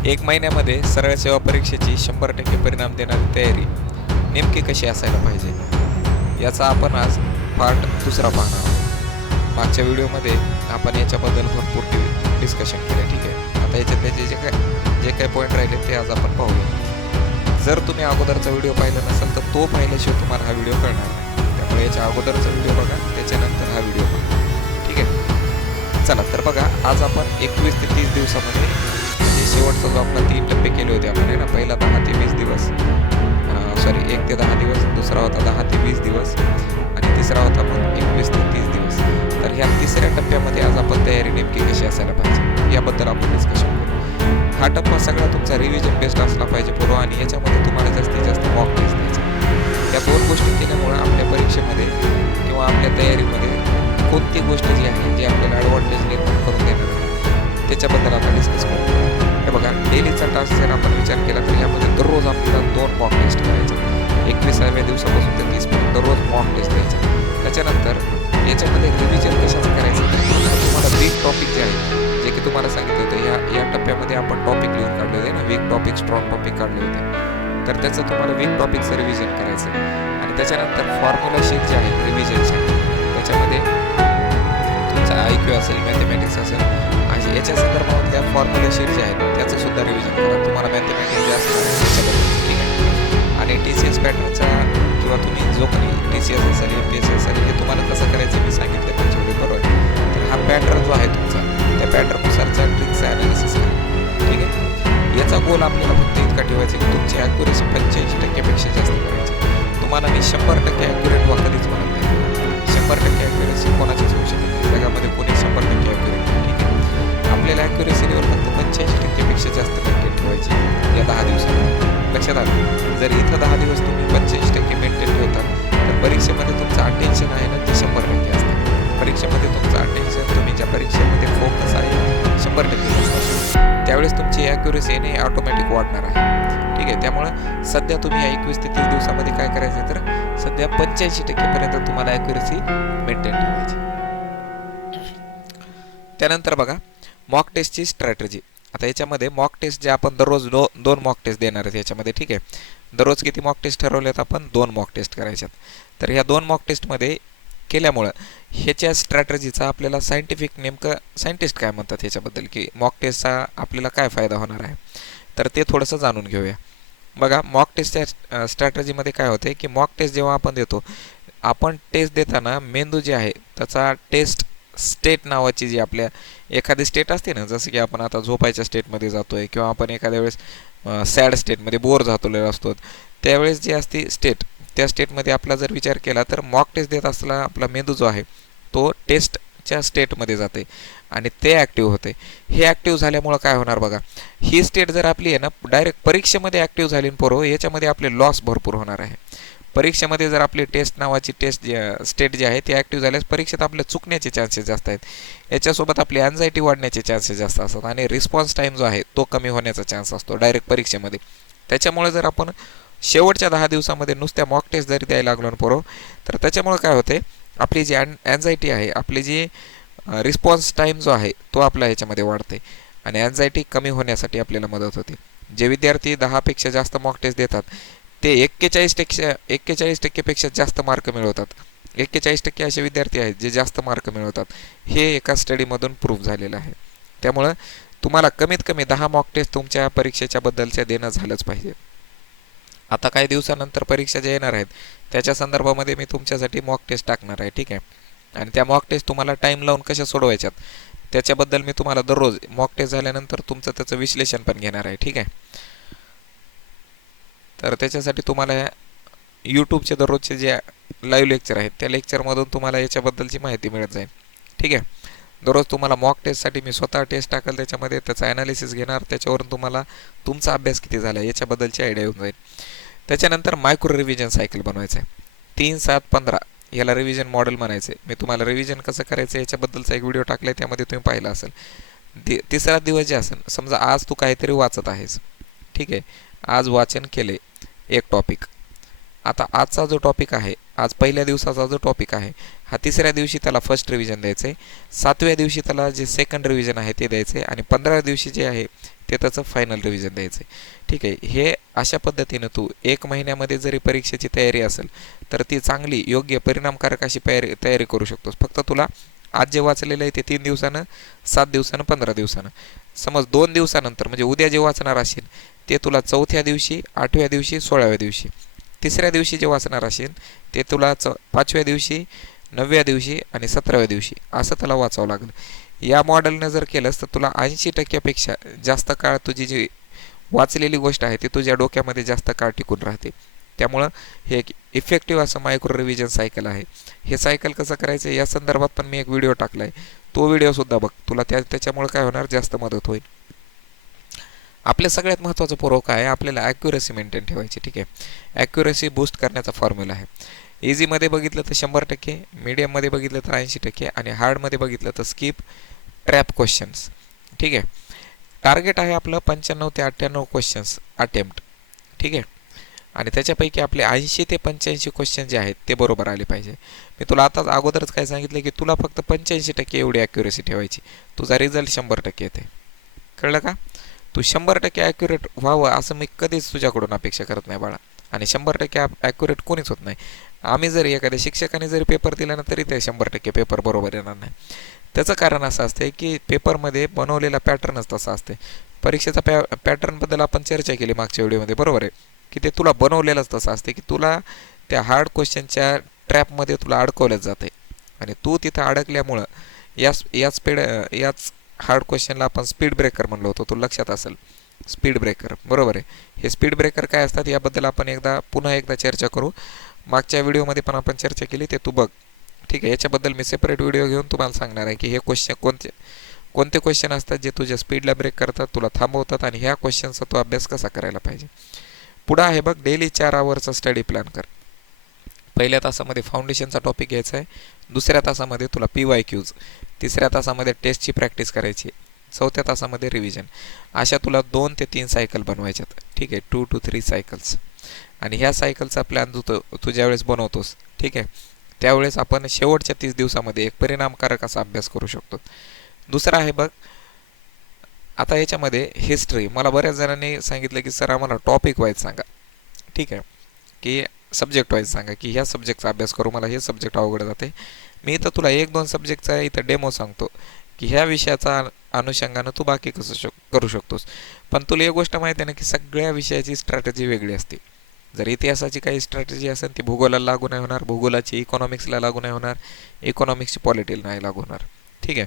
एक महिन्यामध्ये सरळ सेवा परीक्षेची 100% परिणाम देणारी तयारी नेमकी कशी असायला पाहिजे याचा आपण आज पार्ट दुसरा पाहणार आहोत। मागच्या व्हिडिओमध्ये आपण याच्याबद्दल भरपूर डिस्कशन केलं, ठीक आहे। आता याच्यात त्याचे जे काही पॉईंट राहिले ते आज आपण पाहूया। जर तुम्ही अगोदरचा व्हिडिओ पाहिला नसेल तर तो पाहिल्याशिवाय तुम्हाला हा व्हिडिओ कळणार नाही, त्यामुळे याच्या अगोदरचा व्हिडिओ बघा, त्याच्यानंतर हा व्हिडिओ बघा, ठीक आहे। चला तर बघा, आज आपण 21 ते 30 दिवसामध्ये म्हणजे शेवटचा जो आपला 3 टप्पे केले होते आपण, आहे ना, पहिला 10 ते 20 दिवस, 1 ते 10 दिवस, दुसरा होता 10 ते 20 दिवस आणि तिसरा होता मग 21 ते 30 दिवस। तर ह्या तिसऱ्या टप्प्यामध्ये आज आपण तयारी नेमकी कशी असायला पाहिजे याबद्दल आपण डिस्कशन करू। हा टप्पा सगळा तुमचा रिव्हिजन बेस्ड असला पाहिजे पूर्व, आणि याच्यामध्ये तुम्हाला जास्तीत जास्त मॉक टेस्ट द्यायचे। या दोन गोष्टी केल्यामुळे आपल्या परीक्षेमध्ये किंवा आपल्या तयारीमध्ये कोणती गोष्ट जी आहे जी आपल्याला ॲडव्हान्टेज निर्माण करून देणार आहे त्याच्याबद्दल आपण डिस्कस करू। हे बघा, डेलीचा टास्क जर आपण विचार केला तर यामध्ये दररोज आपल्याला 2 मॉक टेस्ट करायचे। 21व्या दिवसापासून ते 30 पर्यंत दररोज मॉक टेस्ट द्यायचे। त्याच्यानंतर याच्यामध्ये रिव्हिजन कशाचं करायचं तर तुम्हाला वीक टॉपिक जे आहे, जे की तुम्हाला सांगितलं होतं या टप्प्यामध्ये आपण टॉपिक लिहून काढले होते ना, वीक टॉपिक, स्ट्रॉंग टॉपिक काढले होते, तर त्याचं तुम्हाला वीक टॉपिकचं रिव्हिजन करायचं। आणि त्याच्यानंतर फॉर्म्युला शीट जे आहे रिव्हिजनसाठी, त्याच्यामध्ये तुमचा IQ असेल, मॅथमॅटिक्स असेल, असे याच्या संदर्भातल्या फॉर्म्युला शीट जे आहेत त्याचं सुद्धा रिव्हिजन करा। तुम्हाला मॅथमॅटिक्स जे असणार त्याच्याबद्दल, ठीक आहे। आणि TCS पॅटर्नचा किंवा तुम्ही जो काही TCS असेल, MPSC असेल, हे तुम्हाला कसं करायचं मी सांगितलं पाहिजे, बरोबर। तर हा पॅटर्न जो आहे तुमचा, त्या पॅटर्ननुसारचा ट्रिक्सचा ॲनालिसिस करा, ठीक आहे। याचा गोल आपल्याला फक्त इतका ठेवायचा की तुमची ॲक्युरेसी 85% पेक्षा जास्त करायची। तुम्हाला मी 100% ॲक्युरेट व्हा कधीच म्हणत नाही। 100% ॲक्युरेसी कोणाचीच होऊ शकत नाही, जगामध्ये कोणी 100% ॲक्युरेट नाही, ठीक आहे। आपल्याला ॲक्युरेसी लेवल फक्त 85% पेक्षा जास्त मेंटेन ठेवायची या 10 दिवसामध्ये। लक्षात आलं, जर इथं 10 दिवस तुम्ही 85% मेंटेन ठेवता तर परीक्षेमध्ये तुमचं अटेन्शन आहे ना ते 100% असतं। परीक्षेमध्ये तुमचं अटेन्शन, तुम्ही ज्या परीक्षेमध्ये फोकस आहे 100% असतं, त्यावेळेस तुमची ॲक्युरेसी आहे ऑटोमॅटिक वाढणार आहे, ठीक आहे। त्यामुळं सध्या तुम्ही 21 ते 30 दिवसामध्ये काय करायचं तर सध्या 85% पर्यंत तुम्हाला ॲक्युरेसी मेंटेन ठेवायची। त्यानंतर बघा, मॉक टेस्टची स्ट्रॅटेजी। आता याच्यामध्ये मॉक टेस्ट जे आपण दररोज 2 मॉक टेस्ट देणार आहेत याच्यामध्ये, ठीक आहे। दररोज किती मॉक टेस्ट ठरवलेत आपण? 2 मॉक टेस्ट करायच्यात। तर ह्या 2 मॉक टेस्टमध्ये केल्यामुळं ह्याच्या स्ट्रॅटेजीचा आपल्याला नेमकं सायंटिस्ट काय म्हणतात ह्याच्याबद्दल, की मॉक टेस्टचा आपल्याला काय फायदा होणार आहे, तर ते थोडंसं जाणून घेऊया। बघा, मॉक टेस्टच्या स्ट्रॅटेजीमध्ये काय होते की मॉक टेस्ट जेव्हा आपण देतो, आपण टेस्ट देताना मेंदू जे आहे त्याचा टेस्ट स्टेट नावाची जी आपल्या एखादी स्टेट असते ना, जसं की आपण आता झोपायच्या स्टेटमध्ये जातोय किंवा आपण एखाद्या वेळेस सॅड स्टेटमध्ये बोर झालेलो असतो, त्यावेळेस जी असते स्टेट, त्या स्टेटमध्ये आपला जर विचार केला तर मॉक टेस्ट देत असताना आपला मेंदू जो आहे तो टेस्टच्या स्टेटमध्ये जाते आणि ते ॲक्टिव्ह होते। हे ॲक्टिव्ह झाल्यामुळं काय होणार बघा, ही स्टेट जर आपली आहे ना डायरेक्ट परीक्षेमध्ये ॲक्टिव्ह झाली पोरं, याच्यामध्ये आपले लॉस भरपूर होणार आहे। परीक्षेमध्ये जर आपली टेस्ट नावाची स्टेट जी आहे ती ॲक्टिव्ह झाल्यास परीक्षेत आपल्या चुकण्याचे चान्सेस जास्त आहेत। याच्यासोबत आपली अँझायटी वाढण्याचे चान्सेस जास्त असतात आणि रिस्पॉन्स टाईम जो आहे तो कमी होण्याचा चान्स असतो डायरेक्ट परीक्षेमध्ये। त्याच्यामुळे जर आपण शेवटच्या 10 दिवसामध्ये नुसत्या मॉक टेस्ट जरी द्यायला लागलो पोरं, तर त्याच्यामुळे काय होते, आपली जी अँझायटी आहे, आपली जी रिस्पॉन्स टाईम जो आहे तो आपल्या ह्याच्यामध्ये वाढते आणि अँझायटी कमी होण्यासाठी आपल्याला मदत होते। जे विद्यार्थी 10 पेक्षा जास्त मॉक टेस्ट देतात ते 41% पेक्षा जास्त मार्क मिळवतात। 41% असे विद्यार्थी आहेत जे जास्त मार्क मिळवतात, हे एका स्टडीमधून प्रूव्ह झालेलं आहे। त्यामुळं तुम्हाला कमीत कमी 10 मॉक टेस्ट तुमच्या परीक्षेच्या बद्दलच्या देणं झालंच पाहिजे। आता काही दिवसानंतर परीक्षा ज्या येणार आहेत त्याच्या संदर्भामध्ये मी तुमच्यासाठी मॉक टेस्ट टाकणार आहे, ठीक आहे। आणि त्या मॉक टेस्ट तुम्हाला टाईम लावून कशा सोडवायच्यात त्याच्याबद्दल मी तुम्हाला दररोज मॉक टेस्ट झाल्यानंतर तुमचं त्याचं विश्लेषण पण घेणार आहे, ठीक आहे। तर त्याच्यासाठी तुम्हाला यूट्यूबचे दररोजचे जे लाईव्ह लेक्चर आहेत त्या लेक्चरमधून तुम्हाला याच्याबद्दलची माहिती मिळत जाईल, ठीक आहे। दररोज तुम्हाला मॉक टेस्टसाठी मी स्वतः टेस्ट टाकेल, त्याच्यामध्ये त्याचा ॲनालिसिस घेणार, त्याच्यावरून तुम्हाला तुमचा अभ्यास किती झाला याच्याबद्दलची आयडिया येऊन जाईल। त्याच्यानंतर मायक्रो रिव्हिजन सायकल बनवायचं आहे, 3, 7, 15 याला रिव्हिजन मॉडेल म्हणायचं आहे। मी तुम्हाला रिव्हिजन कसं करायचं याच्याबद्दलचा एक व्हिडिओ टाकला आहे, त्यामध्ये तुम्ही पाहिला असेल। तिसरा दिवस जे असेल, समजा आज तू काहीतरी वाचत आहेस, ठीक आहे, आज वाचन केले एक टॉपिक, आता आजचा जो टॉपिक आहे, आज पहिल्या दिवसाचा जो टॉपिक आहे हा तिसऱ्या दिवशी त्याला फर्स्ट रिव्हिजन द्यायचं आहे, 7व्या दिवशी त्याला जे सेकंड रिव्हिजन आहे ते द्यायचं आहे आणि 15व्या दिवशी जे आहे ते त्याचं फायनल रिव्हिजन द्यायचं आहे. ठीक आहे, हे अशा पद्धतीनं तू 1 महिन्यामध्ये जरी परीक्षेची तयारी असेल तर ती चांगली योग्य परिणामकारक अशी तयारी करू शकतोस. फक्त तुला आज जे वाचलेलं आहे ते 3 दिवसानं, 7 दिवसानं, 15 दिवसानं, समज 2 दिवसानंतर म्हणजे उद्या जे वाचणार असेल ते तुला 4थ्या दिवशी, 8व्या दिवशी, 16व्या दिवशी, 3ऱ्या दिवशी जे वाचणार असेल ते तुला 5व्या दिवशी, 9व्या दिवशी आणि 17व्या दिवशी असं त्याला वाचावं लागेल. या मॉडेलनं जर केलंस तर तुला 80%पेक्षा जास्त काळ तुझी जी वाचलेली गोष्ट आहे ती तुझ्या डोक्यामध्ये जास्त काळ टिकून राहते. त्यामुळं हे एक इफेक्टिव्ह असं मायक्रो रिव्हिजन सायकल आहे. हे सायकल कसं करायचं या संदर्भात पण मी एक व्हिडिओ टाकला आहे, तो व्हिडिओसुद्धा बघ. तुला त्याच्यामुळे काय होणार, जास्त मदत होईल. आपल्या सगळ्यात महत्त्वाचं पुरावा काय आहे, आपल्याला ॲक्युरसी मेंटेन ठेवायची. ठीक आहे, ॲक्युरसी बूस्ट करण्याचा फॉर्म्युला आहे. इझीमध्ये बघितलं तर 100%, मीडियममध्ये बघितलं तर 80% आणि हार्डमध्ये बघितलं तर स्किप ट्रॅप क्वेश्चन्स. ठीक आहे, टार्गेट आहे आपलं 95 ते 98 क्वेश्चन्स अटेम्प्ट. ठीक आहे, आणि त्याच्यापैकी आपले 80 ते 85 क्वेश्चन जे आहेत ते बरोबर आले पाहिजे. मी तुला आताच अगोदरच काय सांगितलं की तुला फक्त 85% एवढी ॲक्युरेसी ठेवायची, तुझा रिझल्ट 100% येते. कळलं का? तू 100% ॲक्युरेट व्हावं असं मी कधीच तुझ्याकडून अपेक्षा करत नाही बाळा, आणि 100% ॲक्युरेट कोणीच होत नाही. आम्ही जरी एखाद्या शिक्षकाने जरी पेपर दिला ना तरी ते 100% पेपर बरोबर येणार नाही. त्याचं कारण असं असतं की पेपरमध्ये बनवलेला पॅटर्नच तसा असते. परीक्षेचा पॅटर्नबद्दल आपण चर्चा केली मागच्या व्हिडिओमध्ये, बरोबर आहे, की ते तुला बनवलेलंच तसं असते की तुला त्या हार्ड क्वेश्चनच्या ट्रॅपमध्ये तुला अडकवलंच जाते आणि तू तिथं अडकल्यामुळं याच हार्ड क्वेश्चनला आपण स्पीड ब्रेकर म्हणलो होतो, तो लक्षात असेल. स्पीड ब्रेकर, बरोबर आहे. हे स्पीड ब्रेकर काय असतात याबद्दल आपण पुन्हा एकदा चर्चा करू. मागच्या व्हिडिओमध्ये पण आपण चर्चा केली, ते तू बघ. ठीक आहे, याच्याबद्दल मी सेपरेट व्हिडिओ घेऊन तुम्हाला सांगणार आहे की हे क्वेश्चन कोणते क्वेश्चन असतात जे तुझ्या स्पीडला ब्रेक करतात, तुला थांबवतात, आणि ह्या क्वेश्चनचा तू अभ्यास कसा करायला पाहिजे. पुढं आहे बघ, डेली 4 आवरचा स्टडी प्लॅन कर. पहिल्या तासामध्ये फाउंडेशनचा टॉपिक घ्यायचा आहे, दुसऱ्या तासामध्ये तुला PYQs, तिसऱ्या तासामध्ये टेस्टची प्रॅक्टिस करायची, चौथ्या तासामध्ये रिव्हिजन. अशा तुला 2 ते 3 सायकल बनवायच्यात. ठीक आहे, 2 to 3 सायकल्स. आणि ह्या सायकलचा प्लॅन तू ज्यावेळेस बनवतोस, ठीक आहे, त्यावेळेस आपण शेवटच्या 30 दिवसामध्ये एक परिणामकारक असा अभ्यास करू शकतो. दुसरा आहे बघ, आता याच्यामध्ये हिस्ट्री. मला बऱ्याच जणांनी सांगितलं की सर आम्हाला टॉपिक वाईज सांगा. ठीक आहे, की सब्जेक्ट वाईज सांगा की ह्या सब्जेक्टचा अभ्यास करू, मला हे सब्जेक्ट अवघड जाते. मी इथं तुला 1-2 सब्जेक्टचा इथं डेमो सांगतो की ह्या विषयाचा अनुषंगानं तू बाकी कसं करू शकतोस. पण तुला एक गोष्ट माहिती आहे ना की सगळ्या विषयाची स्ट्रॅटेजी वेगळी असते. जर इतिहासाची काही स्ट्रॅटेजी असेल ती भूगोलाला लागू नाही होणार, भूगोलाची इकॉनॉमिक्सला लागू नाही होणार, इकॉनॉमिक्सची पॉलिटीला नाही लागू होणार. ठीक आहे,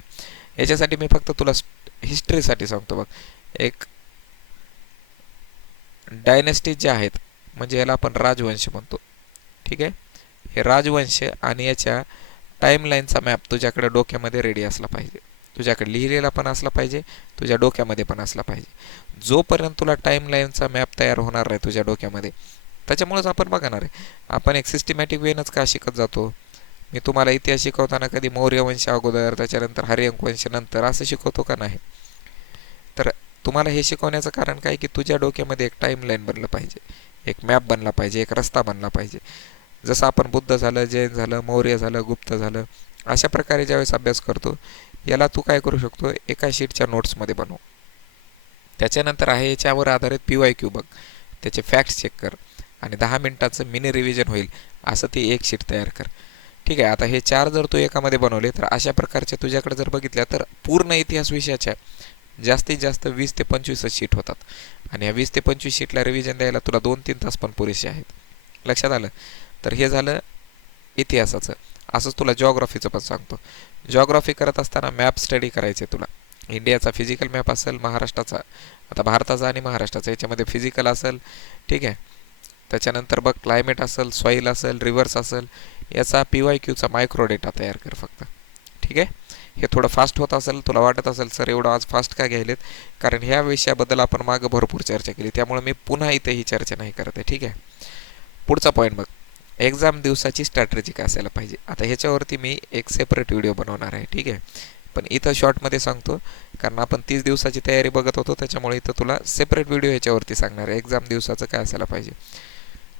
याच्यासाठी मी फक्त तुला हिस्ट्रीसाठी सांगतो बघ. एक डायनेस्टी जे आहेत म्हणजे याला आपण राजवंश म्हणतो. ठीक आहे, हे राजवंश आणि याच्या टाईमलाईनचा मॅप तुझ्याकडे डोक्यामध्ये रेडी असला पाहिजे, तुझ्याकडे लिहिलेला पण असला पाहिजे, तुझ्या डोक्यामध्ये पण असला पाहिजे. जोपर्यंत तुला टाईमलाईनचा मॅप तयार होणार नाही तुझ्या डोक्यामध्ये, त्याच्यामुळेच आपण बघणार आहे आपण एक सिस्टमॅटिक वेनच का शिकत जातो. मी तुम्हाला इतिहास शिकवताना कधी मौर्य वंश अगोदर, त्याच्यानंतर हरियंक वंश नंतर असं शिकवतो का नाही. तर तुम्हाला हे शिकवण्याचं कारण काय की तुझ्या डोक्यामध्ये एक टाईमलाईन बनलं पाहिजे, एक मॅप बनला पाहिजे, एक रस्ता बनला पाहिजे. जसं आपण बुद्ध झालं, जैन झालं, मौर्य झालं, गुप्त झालं, अशा प्रकारे ज्यावेळेस अभ्यास करतो याला तू काय करू शकतो, एका शीटच्या नोट्समध्ये बनव. त्याच्यानंतर आहे याच्यावर आधारित PYQ बघ, त्याचे फॅक्ट्स चेक कर आणि 10 मिनिटाचं मिनी रिव्हिजन होईल असं ती एक शीट तयार कर. ठीक आहे, आता हे 4 जर तू एकामध्ये बनवले तर अशा प्रकारचे तुझ्याकडे जर बघितल्या तर पूर्ण इतिहास विषयाच्या जास्तीत जास्त 20 ते 25 शीट होतात. आणि या 20 ते 25 शीटला रिव्हिजन द्यायला तुला 2-3 तास पण पुरेसे आहेत. लक्षात आलं. तर हे झालं इतिहासाचं. असंच तुला जॉग्राफीचं पण सांगतो. जॉग्राफी करत असताना मॅप स्टडी करायचे तुला. इंडियाचा फिजिकल मॅप असेल, महाराष्ट्राचा, आता भारताचा आणि महाराष्ट्राचा याच्यामध्ये फिजिकल असेल. ठीक आहे, त्याच्यानंतर बघ क्लायमेट असेल, सॉईल असेल, रिव्हर्स असेल, याचा PYQचा मायक्रो डेटा तयार कर फक्त. ठीक आहे, हे थोडं फास्ट होत असेल, तुला वाटत असेल सर एवढं आज फास्ट का घ्यायलेत, कारण ह्या विषयाबद्दल आपण मागं भरपूर चर्चा केली, त्यामुळे मी पुन्हा इथे ही चर्चा नाही करत आहे. ठीक आहे, पुढचा पॉईंट बघ, एक्झाम दिवसाची स्ट्रॅटेजी काय असायला पाहिजे. आता ह्याच्यावरती मी एक सेपरेट व्हिडिओ बनवणार आहे. ठीक आहे, पण इथं शॉर्टमध्ये सांगतो कारण आपण 30 दिवसाची तयारी बघत होतो, त्याच्यामुळे इथं तुला सेपरेट व्हिडिओ ह्याच्यावरती सांगणार आहे एक्झाम दिवसाचं काय असायला पाहिजे.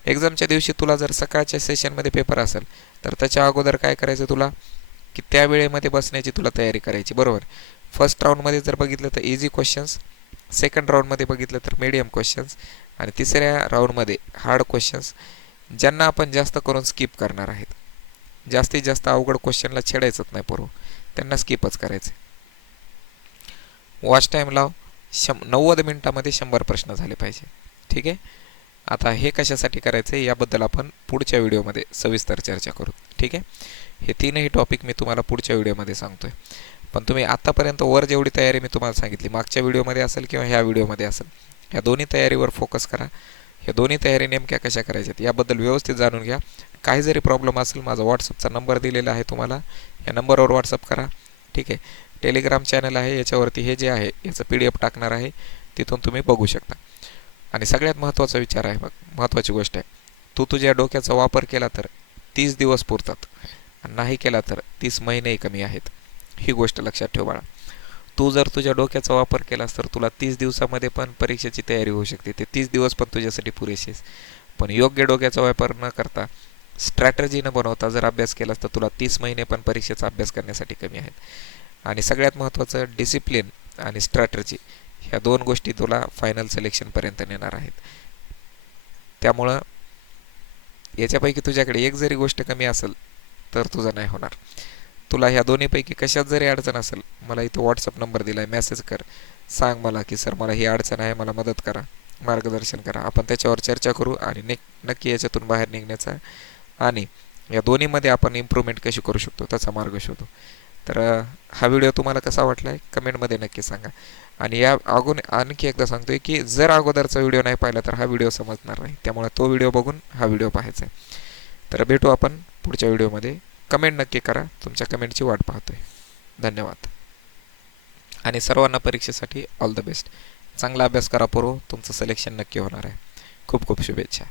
एक्झामच्या दिवशी तुला जर सकाळच्या सेशनमध्ये पेपर असेल तर त्याच्या अगोदर काय करायचं तुला की त्या वेळेमध्ये बसण्याची तुला तयारी करायची. बरोबर, फर्स्ट राऊंडमध्ये जर बघितलं तर इझी क्वेश्चन्स, सेकंड राऊंडमध्ये बघितलं तर मीडियम क्वेश्चन्स आणि तिसऱ्या राऊंडमध्ये हार्ड क्वेश्चन्स, ज्यांना आपण जास्त करून स्किप करणार आहेत. जास्तीत जास्त अवघड क्वेश्चनला छेडायचंच नाही पोरो, त्यांना स्किपच करायचे. वॉच टाईम लाव, 90 मिनिटामध्ये 100 प्रश्न झाले पाहिजे. ठीक आहे. आता हे कशासाठी करायचं आहे याबद्दल आपण पुढच्या व्हिडिओमध्ये सविस्तर चर्चा करू. ठीक आहे. हे तीनही टॉपिक मी तुम्हाला पुढच्या व्हिडिओमध्ये सांगतोय. पण तुम्ही आत्तापर्यंत वर जेवढी तयारी मी तुम्हाला सांगितली, मागच्या व्हिडिओमध्ये असेल किंवा ह्या व्हिडिओमध्ये असेल, ह्या दोन्ही तयारीवर फोकस करा. ह्या दोन्ही तयारी नेमक्या कशा करायच्यात याबद्दल व्यवस्थित जाणून घ्या. काही जरी प्रॉब्लेम असेल, माझा व्हॉट्सअपचा नंबर दिलेला आहे तुम्हाला, या नंबरवर व्हॉट्सअप करा. ठीक आहे. टेलिग्राम चॅनल आहे, याच्यावरती हे जे आहे याचं PDF टाकणार आहे, तिथून तुम्ही बघू शकता. आणि सगळ्यात महत्त्वाचा विचार आहे, महत्त्वाची गोष्ट आहे, तू तुझ्या डोक्याचा वापर केला तर 30 दिवस पुरतात, आणि नाही केला तर 30 महिनेही कमी आहेत. ही गोष्ट लक्षात ठेव बाळा. तू जर तुझ्या डोक्याचा वापर केलास तर तुला 30 दिवसामध्ये पण परीक्षेची तयारी होऊ शकते. ते 30 दिवस पण तुझ्यासाठी पुरेसे. पण योग्य डोक्याचा वापर न करता, स्ट्रॅटर्जी न बनवता जर अभ्यास केलास तर तुला 30 महिने पण परीक्षेचा अभ्यास करण्यासाठी कमी आहेत. आणि सगळ्यात महत्त्वाचं, डिसिप्लिन आणि स्ट्रॅटर्जी, ह्या दोन गोष्टी तुला फायनल सिलेक्शनपर्यंत नेणार आहेत. त्यामुळं याच्यापैकी तुझ्याकडे एक जरी गोष्ट कमी असेल तर तुझं नाही होणार. तुला ह्या दोन्हीपैकी कशात जरी अडचण असेल, मला इथं व्हॉट्सअप नंबर दिला आहे, मेसेज कर, सांग मला की सर मला ही अडचण आहे, मला मदत करा, मार्गदर्शन करा. आपण त्याच्यावर चर्चा करू आणि नक्की याच्यातून बाहेर निघण्याचा आणि या दोन्हीमध्ये आपण इम्प्रूव्हमेंट कशी करू शकतो त्याचा मार्ग शोधू. तर हा व्हिडिओ तुम्हाला कसा वाटला आहे कमेंटमध्ये नक्की सांगा. आणि या आणखी एकदा सांगतोय की जर अगोदरचा व्हिडिओ नाही पाहिला तर हा व्हिडिओ समजणार नाही, त्यामुळे तो व्हिडिओ बघून हा व्हिडिओ पाहायचा आहे. तर भेटू आपण पुढच्या व्हिडिओमध्ये. कमेंट नक्की करा, तुमच्या कमेंटची वाट पाहतोय. धन्यवाद. आणि सर्वांना परीक्षेसाठी ऑल द बेस्ट. चांगला अभ्यास करा पोरो, तुमचं सिलेक्शन नक्की होणार आहे. खूप खूप शुभेच्छा.